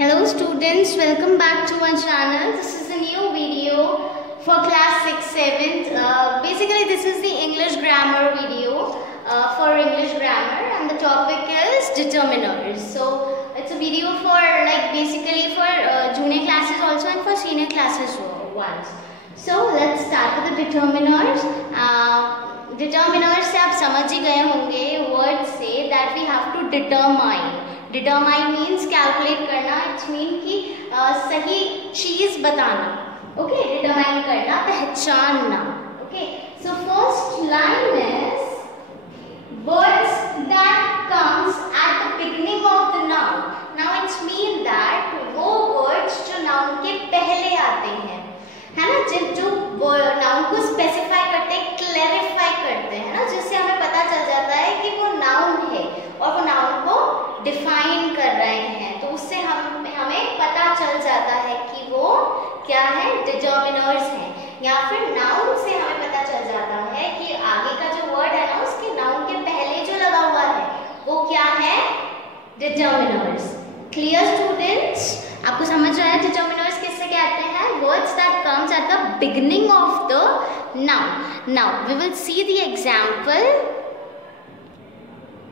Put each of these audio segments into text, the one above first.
Hello students, welcome back to our channel. This is a new video for class 6-7. Basically this is the English grammar video for English grammar, and the topic is determiners. So it's a video for basically for junior classes also and for senior classes ones. So let's start with the determiners. Determiners से आप समझ ही गए होंगे word से that we have to determine. Determine means calculate करना. It means कि सही चीज बताना. Okay, determine करना, पहचानना. Okay, so first line is words that comes at the beginning of the noun. Now it means that वो words जो noun के पहले आते हैं, है ना, जो noun को specify करते हैं, clarify करते हैं ना, जिससे हमें पता चल जाता है कि वो noun है और वो noun को डिफाइन कर रहे हैं, तो उससे हमें पता चल जाता है कि वो क्या है, डिटर्मिनर्स हैं. या फिर नाउन से हमें पता चल जाता है कि आगे का जो वर्ड है ना, उसके नाउन के पहले जो लगा हुआ है वो क्या है, डिटर्मिनर्स. क्लियर स्टूडेंट्स, आपको समझ रहा है डिटर्मिनर्स किससे कहते हैं? Words that comes at the beginning of the noun. Now we will see the example.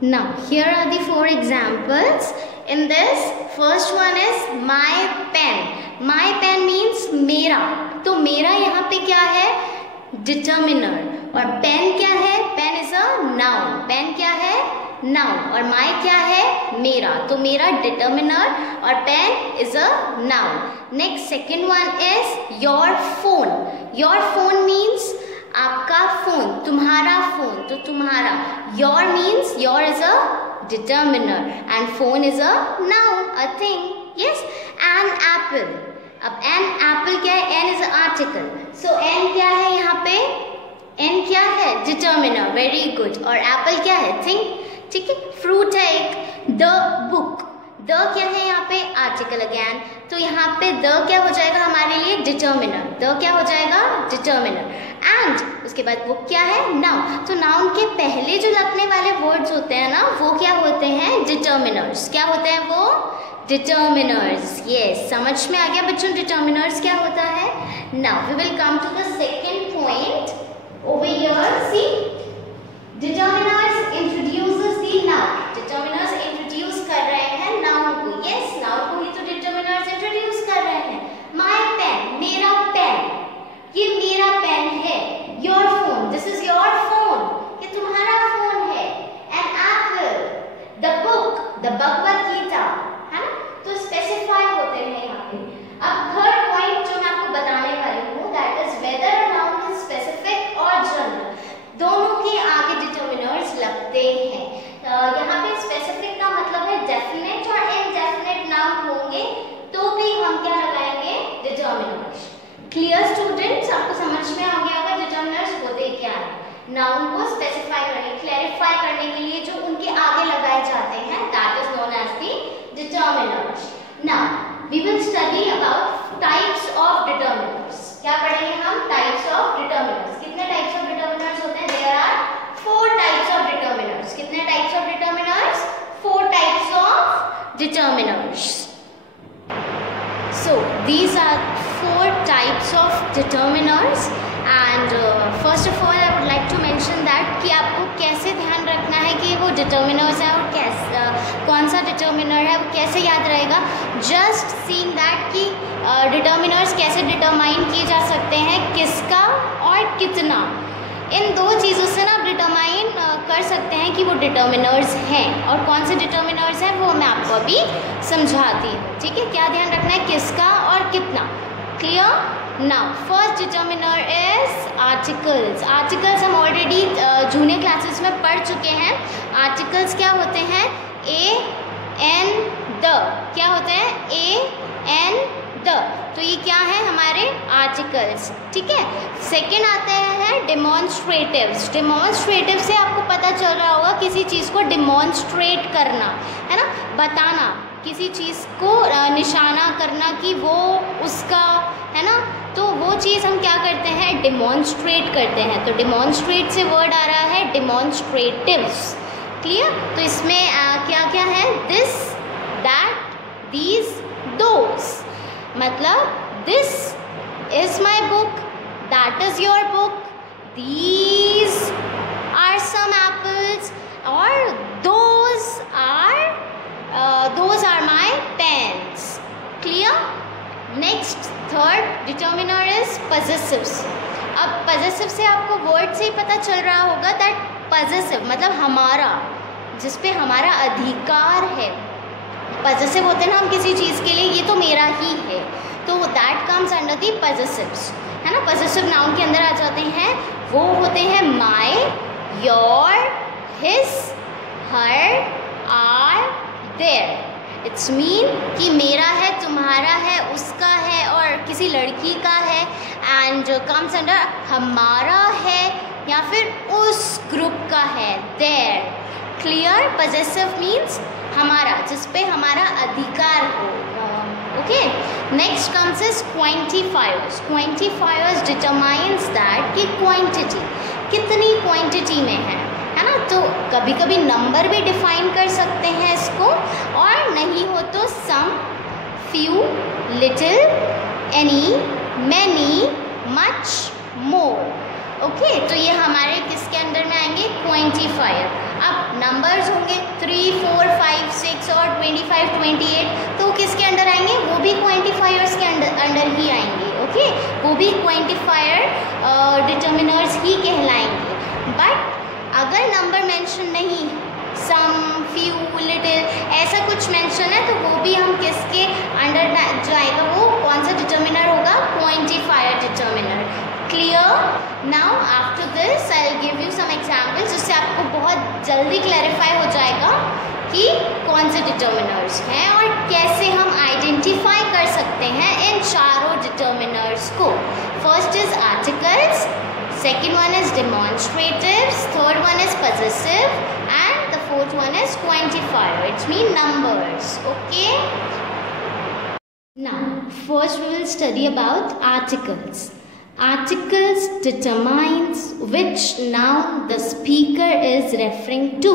Now here are the 4 examples. In this first one is my pen. My pen means मेरा. तो मेरा यहाँ पे क्या है, determiner. और pen क्या है, pen is a noun. pen क्या है, noun. और my क्या है, मेरा. तो मेरा determiner और pen is a noun. Next second one is your phone. Your phone means आपका फोन, तुम्हारा फोन, तो तुम्हारा. Your means your is a determiner and phone is a noun, a thing. Yes, an apple. अब an apple क्या है, n is a article. So n क्या है यहाँ पे, n क्या है, determiner. Very good. और apple क्या है, thing. ठीक है. fruit है एक. the book. the क्या है यहाँ पे, आर्टिकल अगेन. तो यहाँ पे the क्या हो जाएगा हमारे लिए, डिटर्मिनर. the क्या हो जाएगा, डिटर्मिनर. एंड उसके बाद वो क्या है, नाउन. तो नाउन के पहले जो लगने वाले वर्ड्स होते हैं ना, वो क्या होते हैं, डिटर्मिनर्स. क्या होते हैं वो, डिटर्मिनर्स. यस, समझ में आ गया बच्चों डिटर्मिनर्स क्या होता है. Now we will come to the second point over here. See, determiners introduces the noun. Determiners introduce कर रहे हैं नाउन को. यस, नाउन को ही तो डिटर्मिनर्स इंट्रोड्यूस कर रहे हैं. माय पेन, मेरा पेन, ये मेरा पेन है. Your phone, this is your phone, ये तुम्हारा फोन है. An apple, the book, the Bhagavad Gita, है ना. तो स्पेसिफाई होते हैं यहाँ पे. अब थर्ड पॉइंट जो मैं आपको बताने वाली हूँ, that is whether a noun is specific और जनरल. दोनों के आगे डिटर्मिनर्स लगते हैं. यहाँ पे स्पेसिफिक का मतलब है डेफिनेट, और इनडेफिनेट नाउन होंगे तो भी हम क्या लगाएंगे, डिटर्मिनर्स. क्लियर स्टूडेंट्स, आपको समझ में आ गया होगा डिटर्मिनर्स होते क्या है. नाउन को स्पेसिफाई करने, क्लैरिफाई करने के लिए जो उनके आगे लगाए जाते हैं, that is known as the determiners. Now we will study about types of determiners. क्या पढ़ेंगे हम, टाइप्स ऑफ डिटर्मिनर्स. कितने टाइप्स ऑफ डिटर्मिनर्स होते हैं, there are 4 types of determiners. कितने types of determiners, 4 types of determiners. So these are 4 types of determiners, and first of all I would like to mention that कि आपको कैसे ध्यान रखना है कि वो determiners हैं और कैसे कौन सा determiner है वो कैसे याद रहेगा. just seeing that कि determiners कैसे determine किए जा सकते हैं, किसका और कितना. इन 2 चीज़ों से ना आप डिटरमाइन कर सकते हैं कि वो डिटर्मिनर्स हैं, और कौन से डिटर्मिनर्स हैं वो मैं आपको अभी समझाती हूँ. ठीक है, क्या ध्यान रखना है, किसका और कितना. Clear. Now first determiner is articles. Articles हम ऑलरेडी जूनियर क्लासेस में पढ़ चुके हैं. आर्टिकल्स क्या होते हैं, ए एन द. क्या होते हैं, ए एन द. तो ये क्या है, हमारे आर्टिकल्स. ठीक है. सेकेंड आते हैं डेमोन्स्ट्रेटिव्स. डेमोन्स्ट्रेटिव से आपको पता चल रहा होगा किसी चीज़ को डेमोन्स्ट्रेट करना, है ना, बताना, किसी चीज़ को निशाना करना कि वो उसका है ना. तो वो चीज़ हम क्या करते हैं, डेमोन्स्ट्रेट करते हैं. तो डेमोन्स्ट्रेट से वर्ड आ रहा है डेमोन्स्ट्रेटिव्स. क्लियर. तो इसमें क्या क्या है, दिस, दैट, दीज, those. मतलब this is my book, that is your book, these are some apples, or those are my pens. Clear? Next, third determiner is possessives. अब possessive से आपको word से ही पता चल रहा होगा that possessive मतलब हमारा, जिस पे हमारा अधिकार है. possessive होते हैं ना हम किसी चीज़ के लिए, ये तो मेरा ही है, तो that comes under the possessives, है ना. possessive noun के अंदर आ जाते हैं, वो होते हैं my, your, his, her, our, their. It's mean कि मेरा है, तुम्हारा है, उसका है और किसी लड़की का है, एंड कम्स अंडर हमारा है या फिर उस ग्रुप का है, देयर. क्लियर? पजेसिव मीन्स हमारा, जिस पे हमारा अधिकार हो. Okay. Next comes is quantifiers. Quantifiers determines that कि क्वांटिटी कितनी क्वांटिटी में है ना. तो कभी कभी नंबर भी डिफाइन कर सकते हैं इसको, और नहीं हो तो some, few, little, any, many, much, more. Okay. तो ये हमारे किसके अंडर में आएंगे? क्वांटिफायर. अब नंबर्स होंगे 3, 4, 5, 6 और 25, 28, तो किसके अंडर आएंगे? वो भी क्वांटिफायर्स के अंडर ही आएंगे. ओके. वो भी क्वांटिफायर डिटर्मिनर्स ही कहलाएंगे. बट अगर नंबर मेंशन नहीं, सम, फ्यू, लिटिल ऐसा कुछ मेंशन है, तो वो भी हम किसके अंडर जाएगा? वो कौन सा डिटर्मिनर होगा? Quantifier determiner. Clear? Now after this I will give you some examples, जिससे आपको बहुत जल्दी क्लैरिफाई हो जाएगा कि कौन से डिटर्मिनर्स हैं और कैसे हम आइडेंटिफाई कर सकते हैं इन चारों डिटर्मिनर्स को. First is articles, second one is demonstratives, third one is possessive, and the fourth one is quantifier. It means numbers. Okay. Now first we will study about articles. Articles determines which noun the speaker is referring to.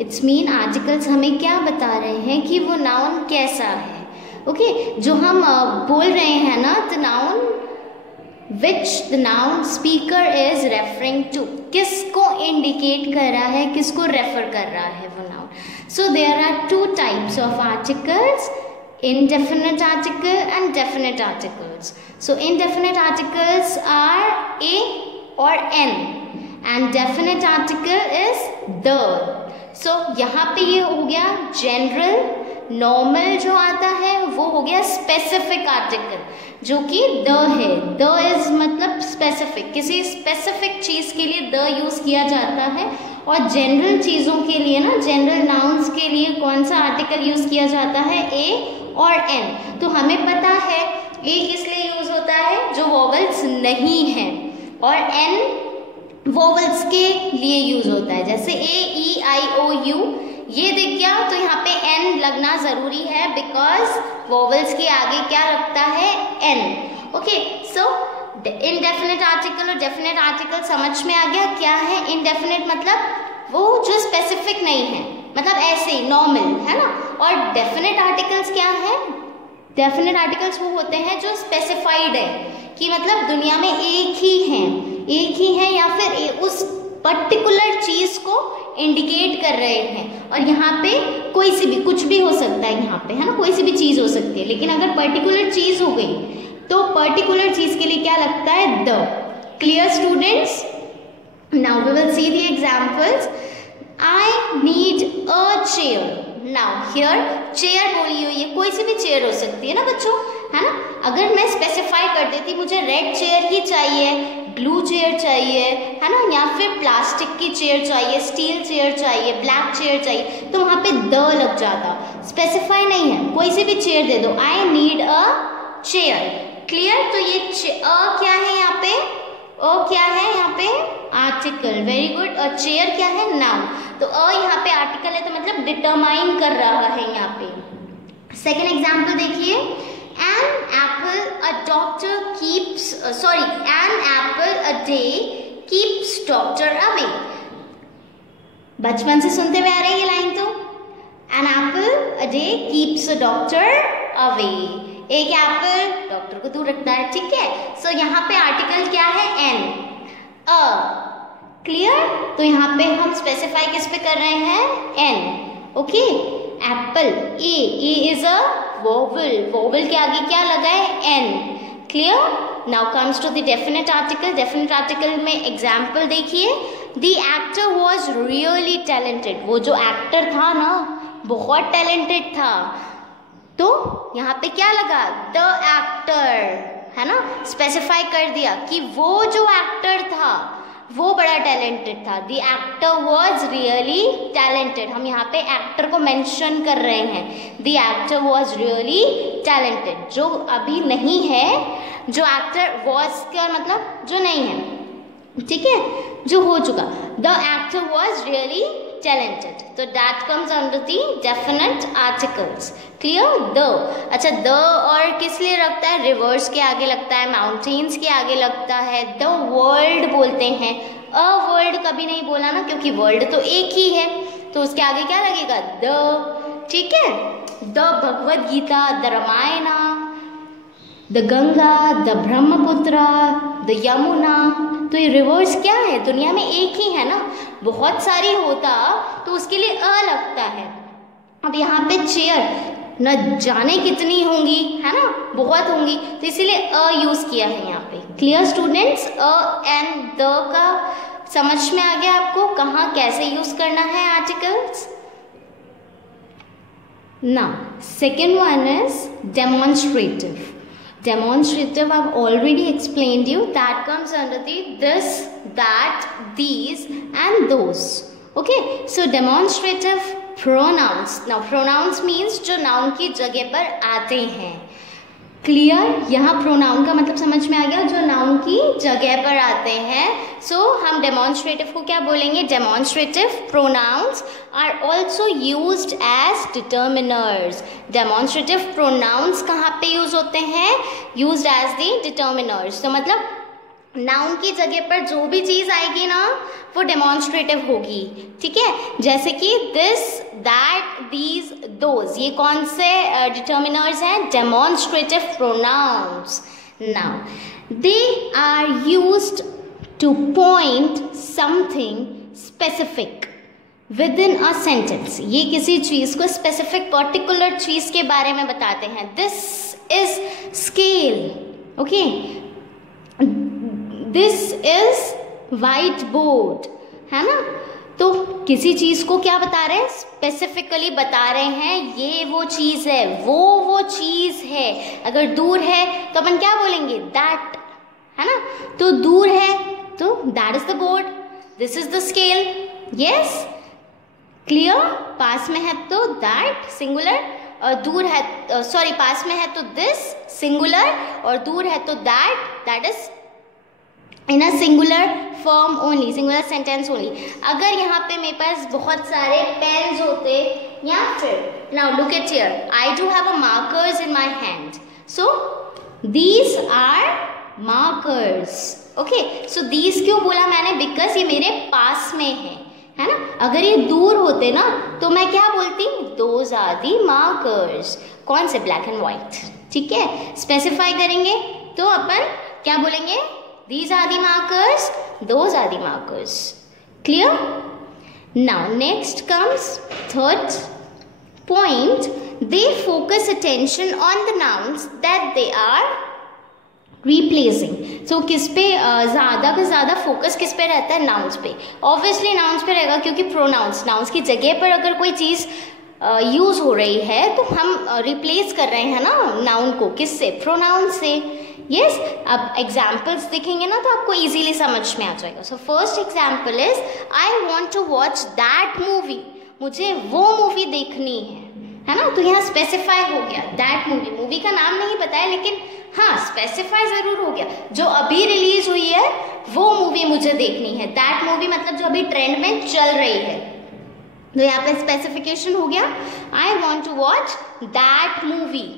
It's mean articles हमें क्या बता रहे हैं कि वो noun कैसा है. Okay. जो हम बोल रहे हैं ना, the noun which the noun speaker is referring to, किसको indicate कर रहा है, किसको refer कर रहा है वो noun. So there are two types of articles, indefinite article and definite articles. So indefinite articles are a or n and definite article is the. So यहाँ पे ये हो गया general, नॉर्मल जो आता है वो हो गया स्पेसिफिक आर्टिकल, जो कि द है. द इज मतलब स्पेसिफिक, किसी स्पेसिफिक चीज के लिए द यूज किया जाता है. और जनरल चीजों के लिए ना, जनरल नाउन्स के लिए कौन सा आर्टिकल यूज किया जाता है? ए और एन. तो हमें पता है ए किस लिए यूज होता है? जो वोवेल्स नहीं है, और एन वोवेल्स के लिए यूज होता है. जैसे ए, ई, आई, ओ, यू ये दिख गया, तो यहाँ पे एन लगना जरूरी है, बिकॉज वोवेल्स के आगे क्या लगता है? एन. ओके. सो इनडेफिनेट आर्टिकल और डेफिनेट आर्टिकल समझ में आ गया क्या है? इनडेफिनेट मतलब वो जो स्पेसिफिक नहीं है, मतलब ऐसे ही नॉर्मल, है ना. और डेफिनेट आर्टिकल्स क्या है? डेफिनेट आर्टिकल्स वो होते हैं जो स्पेसिफाइड है, कि मतलब दुनिया में एक ही है या फिर उस पर्टिकुलर चीज को इंडिकेट कर रहे हैं. और यहाँ पे कोई सी भी कुछ भी हो सकता है, यहाँ पे है ना, कोई सी भी चीज हो सकती है. लेकिन अगर पर्टिकुलर चीज हो गई तो पर्टिकुलर चीज के लिए क्या लगता है? The. Clear students? Now we will see the examples. I need a chair. Now here chair बोली हुई है, कोई सी भी चेयर हो सकती है ना बच्चों, है ना. अगर मैं स्पेसिफाई कर देती मुझे रेड चेयर ही चाहिए, ब्लू चेयर चाहिए, है ना, या फिर प्लास्टिक की चेयर चाहिए, स्टील चेयर चाहिए, ब्लैक चेयर चाहिए, तो वहाँ पे द लग जाता. स्पेसिफाई नहीं है, कोई सी भी चेयर दे दो. आई नीड अ चेयर. क्लियर? तो ये अ क्या है यहाँ पे? अ क्या है यहाँ पे? आर्टिकल. Very good. और चेयर क्या है? नाउन. तो अ यहाँ पे आर्टिकल है, तो मतलब डिटरमाइन कर रहा है यहाँ पे. सेकेंड एग्जाम्पल देखिए. An apple a doctor keeps an apple a day keeps doctor away. बचपन से सुनते हुए आ रहे हैं ये लाइन. तो an apple a day keeps a doctor away. एक एप्पल, डॉक्टर को दूर रखता है, ठीक है। सो यहाँ पे आर्टिकल क्या है, एन, अ, क्लियर। तो यहाँ पे हम स्पेसिफाई किस पे कर रहे हैं, an, okay. Apple, A is a vowel, vowel के आगे क्या लगा है, an, clear. Now comes to the definite article. Definite article में एग्जाम्पल देखिए, the actor was really talented, वो जो एक्टर था ना बहुत टैलेंटेड था। तो यहाँ पे क्या लगा, द एक्टर, है ना, स्पेसिफाई कर दिया कि वो जो एक्टर था वो बड़ा टैलेंटेड था। The actor was really talented, हम यहाँ पे एक्टर को मेंशन कर रहे हैं। The actor was really talented, जो अभी नहीं है, जो एक्टर वॉज का मतलब जो नहीं है, ठीक है, जो हो चुका। The actor was really talented, तो that comes under the definite articles, clear। The, अच्छा द और किस लिए लगता है, रिवर्स के आगे लगता है, माउंटेन्स के आगे लगता है, द वर्ल्ड बोलते हैं। अ वर्ल्ड कभी नहीं बोला ना, क्योंकि वर्ल्ड तो एक ही है, तो उसके आगे क्या लगेगा, द, ठीक है। The Bhagavad Gita, the Ramayana, the Ganga, the Brahmaputra, the Yamuna, तो ये रिवर्स क्या है, दुनिया में एक ही है ना, बहुत सारी होता तो उसके लिए अ लगता है। अब यहाँ पे चेयर न जाने कितनी होंगी, है ना, बहुत होंगी, तो इसीलिए अ यूज किया है यहाँ पे। Clear students, a and the का समझ में आ गया आपको, कहाँ कैसे यूज करना है articles. Now second one is demonstrative. Demonstrative I've already explained you, that comes under the this, that, these and those, okay। So demonstrative pronouns, now pronouns means जो noun की जगह पर आते हैं, क्लियर। यहाँ प्रोनाउन का मतलब समझ में आ गया, जो नाउन की जगह पर आते हैं। सो हम डेमोन्स्ट्रेटिव को क्या बोलेंगे, demonstrative pronouns are also used as determiners. Demonstrative pronouns कहाँ पे यूज होते हैं, यूज्ड एज द डिटर्मिनर्स। तो मतलब नाउन की जगह पर जो भी चीज आएगी ना वो डेमोन्स्ट्रेटिव होगी, ठीक है। जैसे कि दिस, दैट, दीज, दोज, ये कौन से डिटर्मिनर्स हैं, demonstrative pronouns. Now they are used to point something specific within a sentence. ये किसी चीज को स्पेसिफिक पर्टिकुलर चीज के बारे में बताते हैं। This is scale, okay, this is white board, है ना। तो किसी चीज को क्या बता रहे हैं, स्पेसिफिकली बता रहे हैं, ये वो चीज है, वो चीज है। अगर दूर है तो अपन क्या बोलेंगे, दैट, है ना। तो दूर है तो that is the board, this is the scale, yes, clear. पास में है तो दैट सिंगुलर, और दूर है, सॉरी, पास में है तो दिस सिंगुलर, और दूर है तो that is in a singular form only, singular sentence only. अगर यहाँ पे मेरे पास बहुत सारे पेन्स होते, या फिर now look at here, I do have a markers in my hand, so these are markers, okay. So these क्यों बोला मैंने, बिकॉज ये मेरे पास में है ना। अगर ये दूर होते ना तो मैं क्या बोलती, दोज आर दी मार्कर्स। कौन से, ब्लैक एंड व्हाइट, ठीक है। स्पेसिफाई करेंगे तो अपन क्या बोलेंगे, these are the markers, those are the markers, clear। now next comes third point, they focus attention on the nouns that they are replacing। so किस पे ज़्यादा से ज़्यादा फोकस किस पे रहता है, नाउन्स पे। ऑब्वियसली नाउन्स पे रहेगा, क्योंकि प्रोनाउंस, नाउन्स की जगह पर अगर कोई चीज़ यूज़ हो रही है तो हम रिप्लेस कर रहे हैं ना नाउन को, किससे, प्रोनाउन से, यस। अब एग्जाम्पल्स देखेंगे ना तो आपको इजीली समझ में आ जाएगा। So first example is, I want to watch that movie, मुझे वो मूवी देखनी है ना। तो यहाँ स्पेसिफाई हो गया, दैट मूवी, मूवी का नाम नहीं बताया लेकिन हाँ स्पेसिफाई जरूर हो गया, जो अभी रिलीज हुई है वो मूवी मुझे देखनी है। दैट मूवी मतलब जो अभी ट्रेंड में चल रही है, तो यहाँ पे स्पेसिफिकेशन हो गया, I want to watch that movie.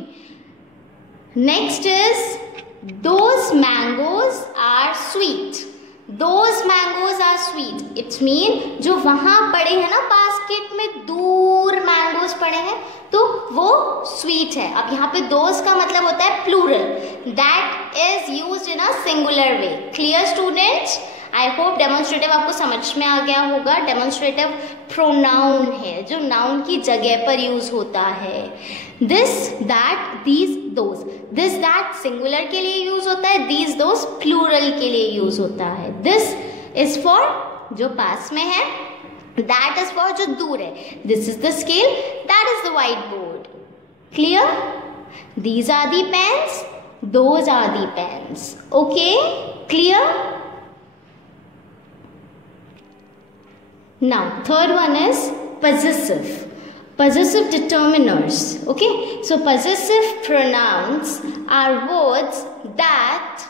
Next is, those mangoes are sweet, Those mangoes are sweet. It mean जो वहाँ पड़े हैं ना बास्केट में दूर मैंगोज पड़े हैं तो वो स्वीट है. अब यहाँ पे those का मतलब होता है plural. That is used in a singular way. Clear students? I hope demonstrative आपको समझ में आ गया होगा. डेमोन्स्ट्रेटिव प्रोनाउन है जो नाउन की जगह पर यूज होता है. This, that, these, those. This, that singular के लिए यूज होता है. दीज, दोज प्लूरल के लिए यूज होता है. दिस इज फॉर जो पास में है. दैट इज फॉर जो दूर है. This is the scale. That is the white board. Clear? These are the pens. Those are the pens. Okay, clear? Now, third one is possessive. Possessive determiners. Okay, so possessive pronouns are words that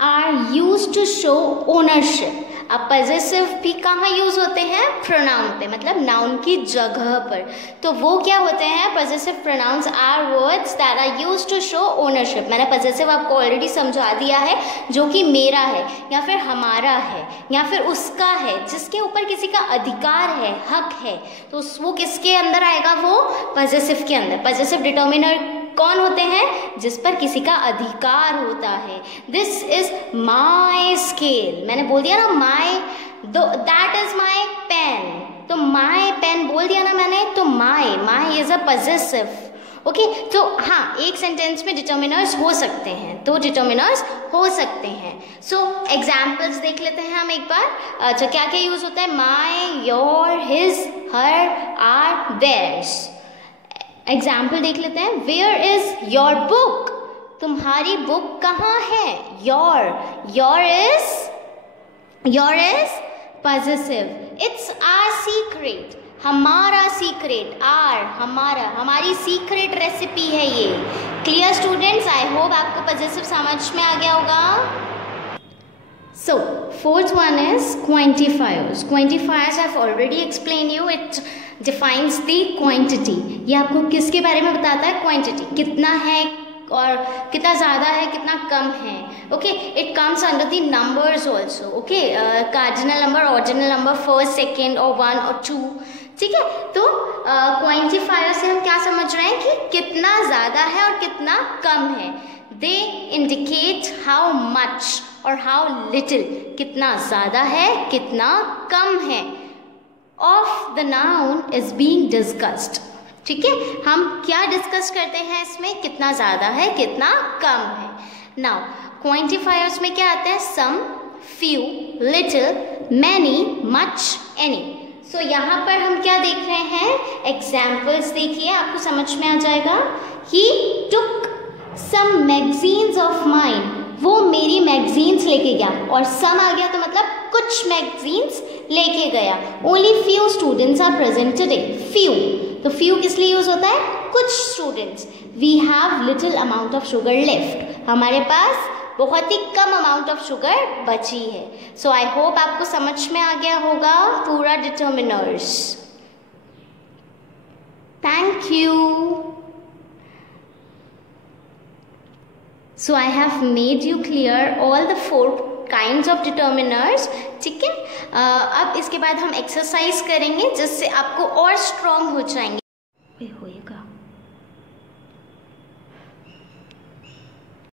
are used to show ownership. अब possessive भी कहाँ use होते हैं? pronoun पे, मतलब noun की जगह पर. तो वो क्या होते हैं? possessive pronouns are words that are used to show ownership. मैंने possessive आपको ऑलरेडी समझा दिया है, जो कि मेरा है या फिर हमारा है या फिर उसका है, जिसके ऊपर किसी का अधिकार है, हक है. तो वो किसके अंदर आएगा? वो possessive के अंदर. possessive determiner कौन होते हैं? जिस पर किसी का अधिकार होता है. This is my scale. मैंने बोल दिया ना माई, दैट इज माई पेन. तो माई पेन बोल दिया ना मैंने, तो माई इज अ पजेसिव. ओके, तो हाँ, एक सेंटेंस में डिटर्मिनर्स हो सकते हैं, तो डिटर्मिनर्स हो सकते हैं. सो एग्जाम्पल्स देख लेते हैं हम एक बार. अच्छा, क्या क्या यूज होता है? My, your, his, her, our, theirs. Example देख लेते हैं. Where is your book? तुम्हारी बुक कहाँ है? Your is possessive. It's our secret. हमारा सीक्रेट. आर, हमारी सीक्रेट रेसिपी है ये. Clear students? आई होप आपको पजेसिव समझ में आ गया होगा. So, fourth one is quantifiers. Quantifiers I've already explained you. It defines the quantity. ये आपको किसके बारे में बताता है? क्वांटिटी. कितना है और कितना ज़्यादा है, कितना कम है. Okay, it comes under the numbers also. Okay, cardinal number, ordinal number, first, second और 1 और 2. ठीक है, तो क्वांटिफायर से हम क्या समझ रहे हैं कि कितना ज़्यादा है और कितना कम है. दे इंडिकेट हाउ मच और हाउ लिटिल. कितना ज़्यादा है, कितना कम है. Of the noun is being discussed. ठीक है, हम क्या डिस्कस करते हैं इसमें? कितना ज़्यादा है, कितना कम है. नाउ क्वांटिफायर्स में क्या आते हैं? Some, few, little, many, much, any. So यहाँ पर हम क्या देख रहे हैं? एग्जाम्पल्स देखिए, आपको समझ में आ जाएगा. ही टुक सम मैगजीन्स ऑफ माइन. वो मेरी मैगजीन्स लेके गया. और सम आ गया तो मतलब कुछ मैगजीन्स लेके गया. Only few students are present today. Few, तो फ्यू किस लिए यूज होता है? कुछ students. We have little amount of sugar left. हमारे पास बहुत ही कम अमाउंट ऑफ शुगर बची है. सो आई होप आपको समझ में आ गया होगा पूरा determiners. Thank you. So I have made you clear all the 4 kinds of determiners. ठीक है, अब इसके बाद हम एक्सरसाइज करेंगे जिससे आपको और स्ट्रॉन्ग हो जाएंगे.